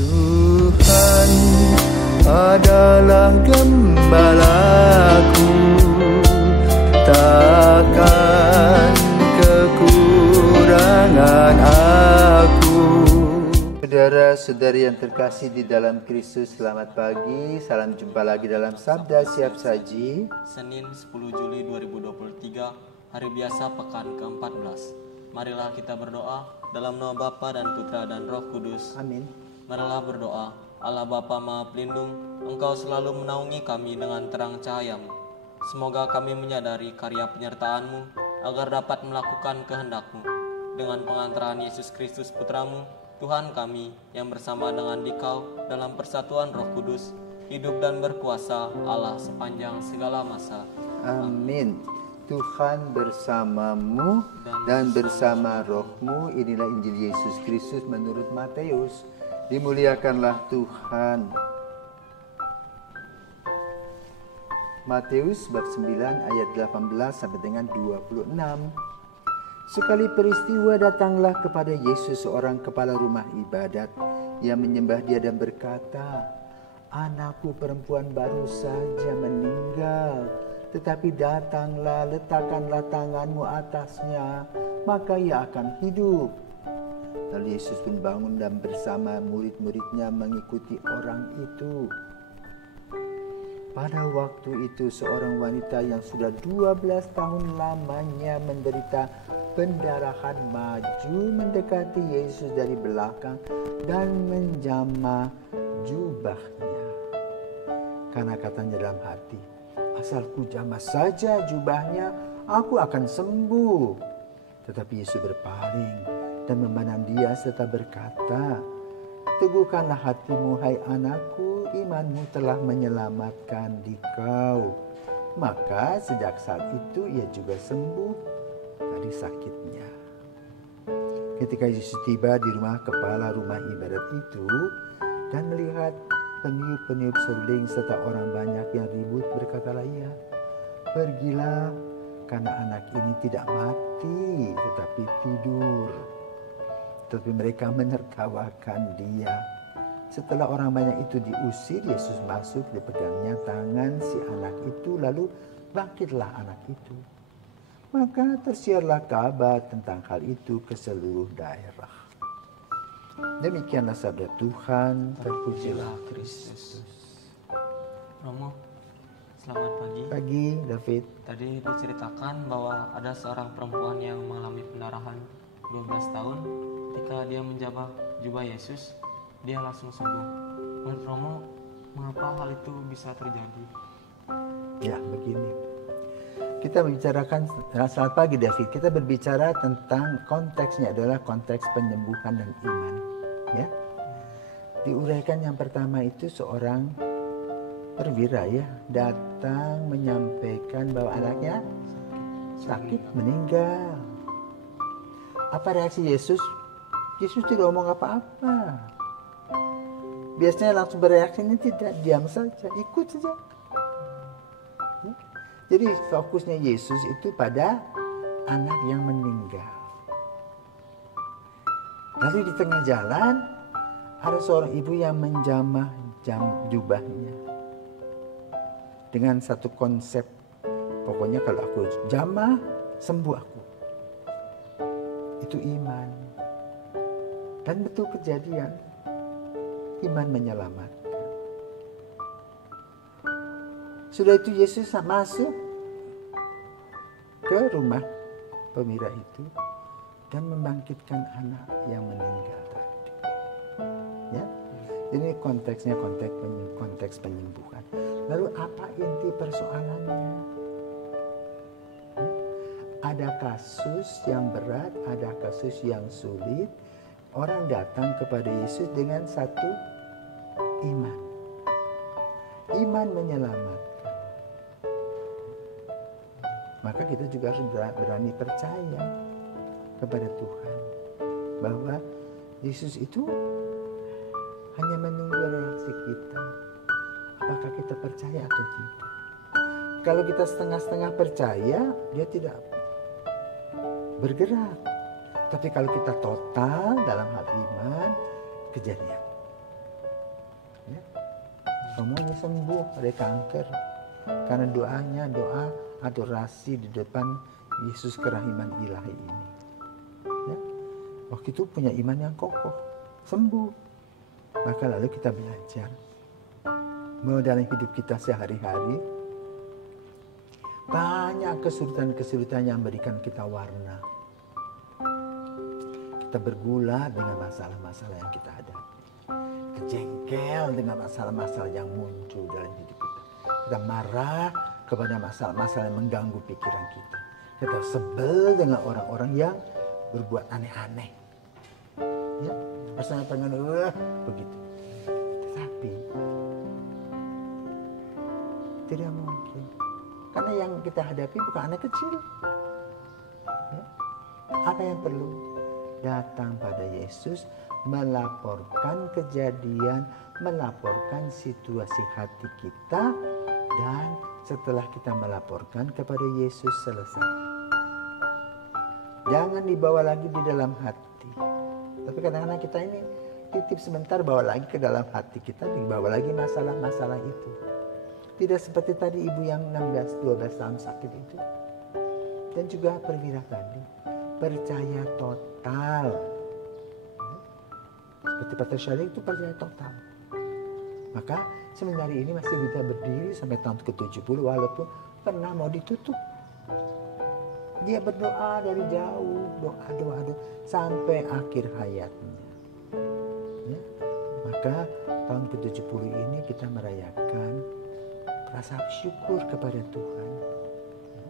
Tuhan adalah gembalaku, takkan kekurangan aku. Saudara-saudari yang terkasih di dalam Kristus, selamat pagi. Salam jumpa lagi dalam Sabda Siap Saji. Senin 10 Juli 2023, hari biasa pekan ke-14. Marilah kita berdoa dalam nama Bapa dan Putra dan Roh Kudus. Amin. Marilah berdoa. Allah Bapa Maha Pelindung, Engkau selalu menaungi kami dengan terang cahaya-Mu. Semoga kami menyadari karya penyertaan-Mu agar dapat melakukan kehendak-Mu. Dengan pengantaran Yesus Kristus Putra-Mu, Tuhan kami yang bersama dengan Dikau dalam persatuan Roh Kudus, hidup dan berkuasa Allah sepanjang segala masa. Amin. Tuhan bersamamu dan bersama rohmu. Inilah Injil Yesus Kristus menurut Matius. Dimuliakanlah Tuhan. Matius bab 9 ayat 18 sampai dengan 26. Sekali peristiwa datanglah kepada Yesus seorang kepala rumah ibadat yang menyembah dia dan berkata, "Anakku perempuan baru saja meninggal, tetapi datanglah, letakkanlah tanganmu atasnya, maka ia akan hidup." Lalu Yesus pun bangun dan bersama murid-muridnya mengikuti orang itu. Pada waktu itu seorang wanita yang sudah 12 tahun lamanya menderita pendarahan maju mendekati Yesus dari belakang dan menjamah jubahnya. Karena katanya dalam hati, "Asal ku jamah saja jubahnya, aku akan sembuh." Tetapi Yesus berpaling dan memandang dia serta berkata, "Teguhkanlah hatimu, hai anakku, imanmu telah menyelamatkan dikau." Maka sejak saat itu ia juga sembuh dari sakitnya. Ketika Yesus tiba di rumah kepala rumah ibadat itu dan melihat peniup-peniup seruling serta orang banyak yang ribut, berkatalah ia, "Pergilah, karena anak ini tidak mati tetapi tidur." Tetapi mereka menertawakan dia. Setelah orang banyak itu diusir, Yesus masuk, dipegangnya tangan si anak itu, lalu bangkitlah anak itu. Maka tersiarlah kabar tentang hal itu ke seluruh daerah. Demikianlah sabda Tuhan. Terpujilah Kristus. Romo, selamat pagi. Pagi, David. Tadi diceritakan bahwa ada seorang perempuan yang mengalami pendarahan 12 tahun. Ketika dia menjamah jubah Yesus, dia langsung sembuh. Menurut Romo, mengapa hal itu bisa terjadi? Ya, begini. Kita membicarakan, selamat pagi David, kita berbicara tentang konteksnya adalah konteks penyembuhan dan iman. Ya, diuraikan yang pertama itu seorang perwira ya, datang menyampaikan bahwa anaknya sakit, meninggal. Apa reaksi Yesus? Yesus tidak ngomong apa-apa. Biasanya langsung bereaksi, ini tidak, diam saja, ikut saja. Jadi fokusnya Yesus itu pada anak yang meninggal. Lalu di tengah jalan ada seorang ibu yang menjamah jubahnya. Dengan satu konsep, pokoknya kalau aku jamah, sembuh aku. Itu iman. Dan betul kejadian, iman menyelamatkan. Sudah itu Yesus masuk ke rumah perwira itu dan membangkitkan anak yang meninggal tadi. Ya, ini konteksnya konteks penyembuhan. Lalu apa inti persoalannya? Ya, ada kasus yang berat, ada kasus yang sulit. Orang datang kepada Yesus dengan satu iman. Iman menyelamatkan. Maka kita juga harus berani percaya kepada Tuhan bahwa Yesus itu hanya menunggu reaksi kita. Apakah kita percaya atau tidak? Kalau kita setengah-setengah percaya, dia tidak bergerak. Tapi kalau kita total dalam hal iman, kejadian. Ya. Semuanya sembuh dari kanker karena doa adorasi di depan Yesus kerahiman ilahi ini. Ya. Waktu itu punya iman yang kokoh, sembuh. Maka lalu kita belajar bahwa dalam hidup kita sehari-hari banyak kesulitan-kesulitan yang memberikan kita warna. Kita bergulat dengan masalah-masalah yang kita hadapi. Kita jengkel dengan masalah-masalah yang muncul dalam hidup kita. Kita marah kepada masalah-masalah yang mengganggu pikiran kita. Kita sebel dengan orang-orang yang berbuat aneh-aneh. Ya, rasanya pengen begitu. Tetapi tidak mungkin. Karena yang kita hadapi bukan anak kecil. Ya. Apa yang perlu? Datang pada Yesus, melaporkan kejadian, melaporkan situasi hati kita, dan setelah kita melaporkan kepada Yesus selesai. Jangan dibawa lagi di dalam hati. Tapi kadang-kadang kita ini titip sebentar, bawa lagi ke dalam hati kita, dibawa lagi masalah-masalah itu. Tidak seperti tadi ibu yang 16-12 tahun sakit itu. Dan juga perwira tadi, percaya total. Seperti Pater Syalik itu percaya total. Maka seminari ini masih bisa berdiri sampai tahun ke-70 walaupun pernah mau ditutup. Dia berdoa dari jauh, doa sampai akhir hayatnya. Ya. Maka tahun ke-70 ini kita merayakan rasa syukur kepada Tuhan. Ya.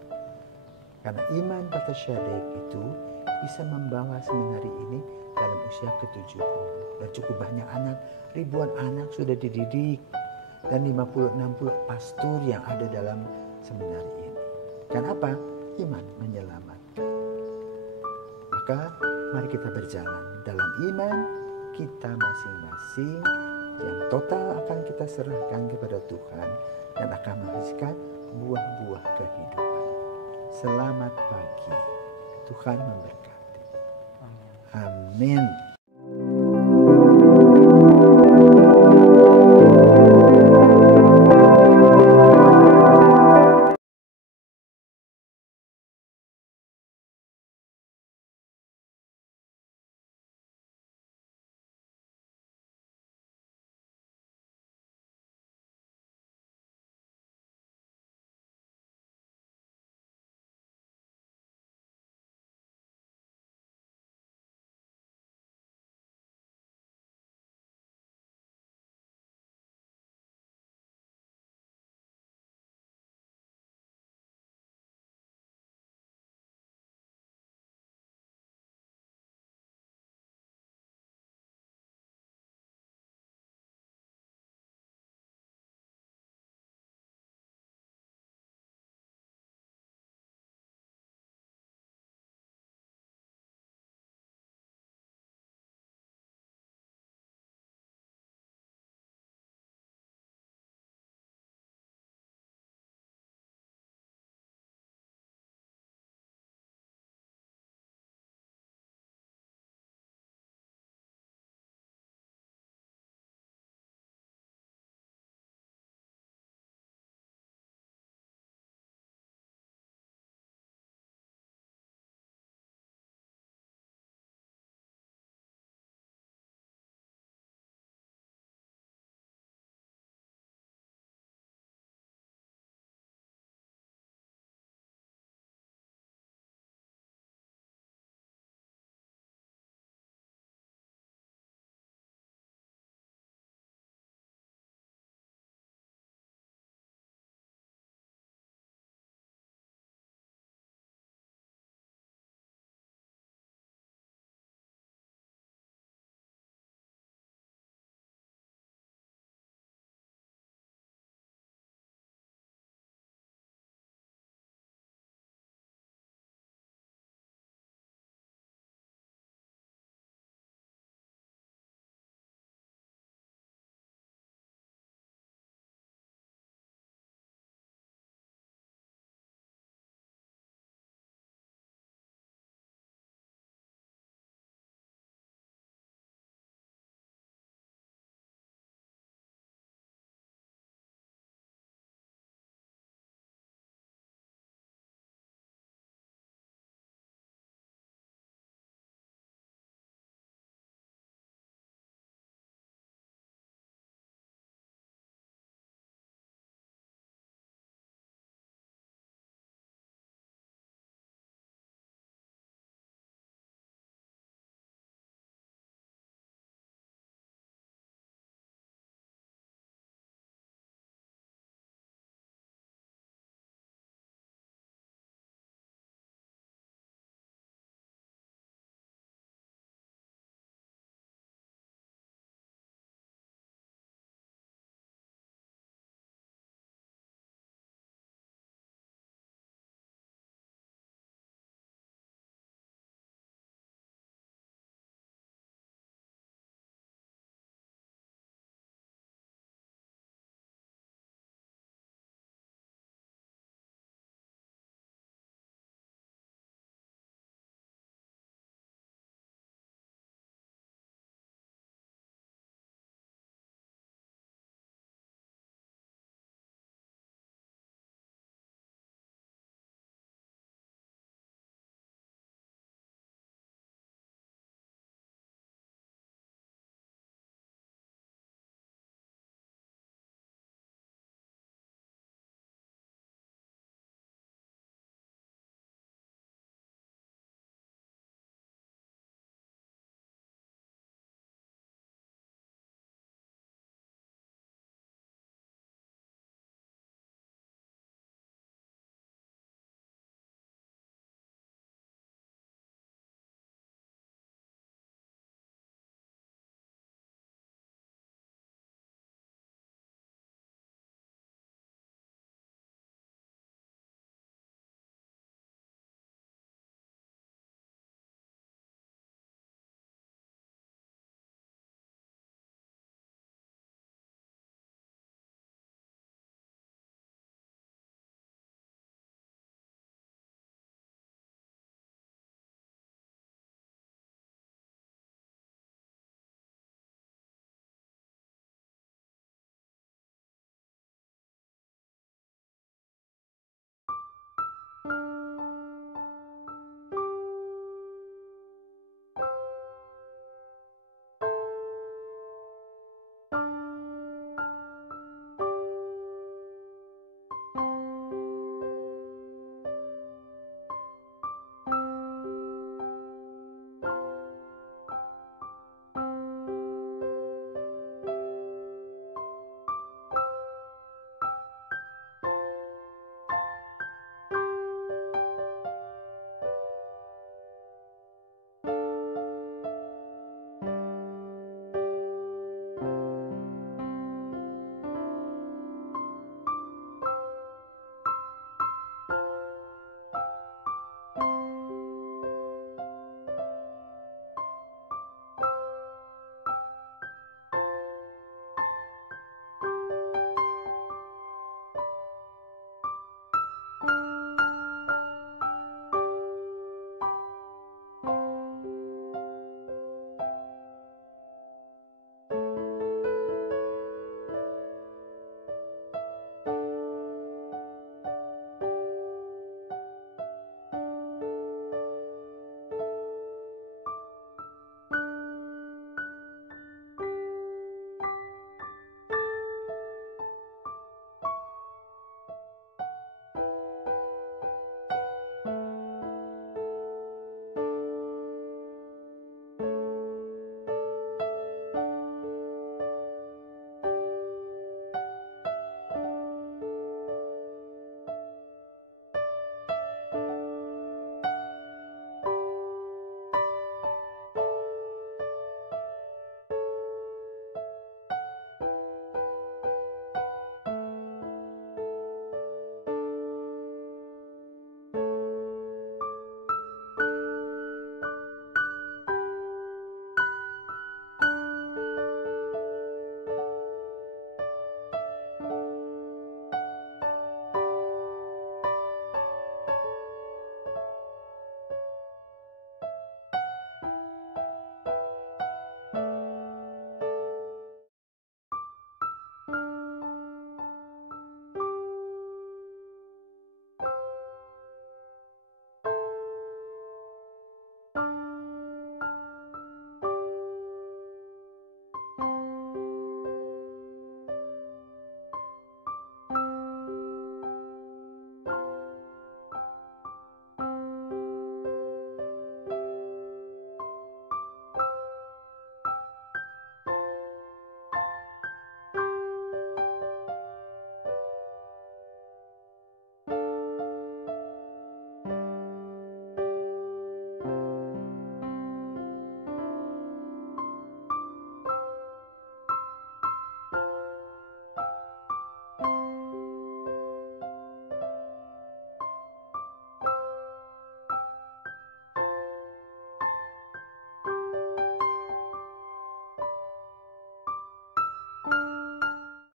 Karena iman Pater Syalik itu bisa membawa seminari ini dalam usia ke-70. Dan cukup banyak anak, ribuan anak sudah dididik. Dan 50-60 pastor yang ada dalam seminari ini. Dan apa? Iman menyelamatkan. Maka mari kita berjalan dalam iman kita masing-masing yang total akan kita serahkan kepada Tuhan dan akan menghasilkan buah-buah kehidupan. Selamat pagi. Tuhan memberkati. Amin.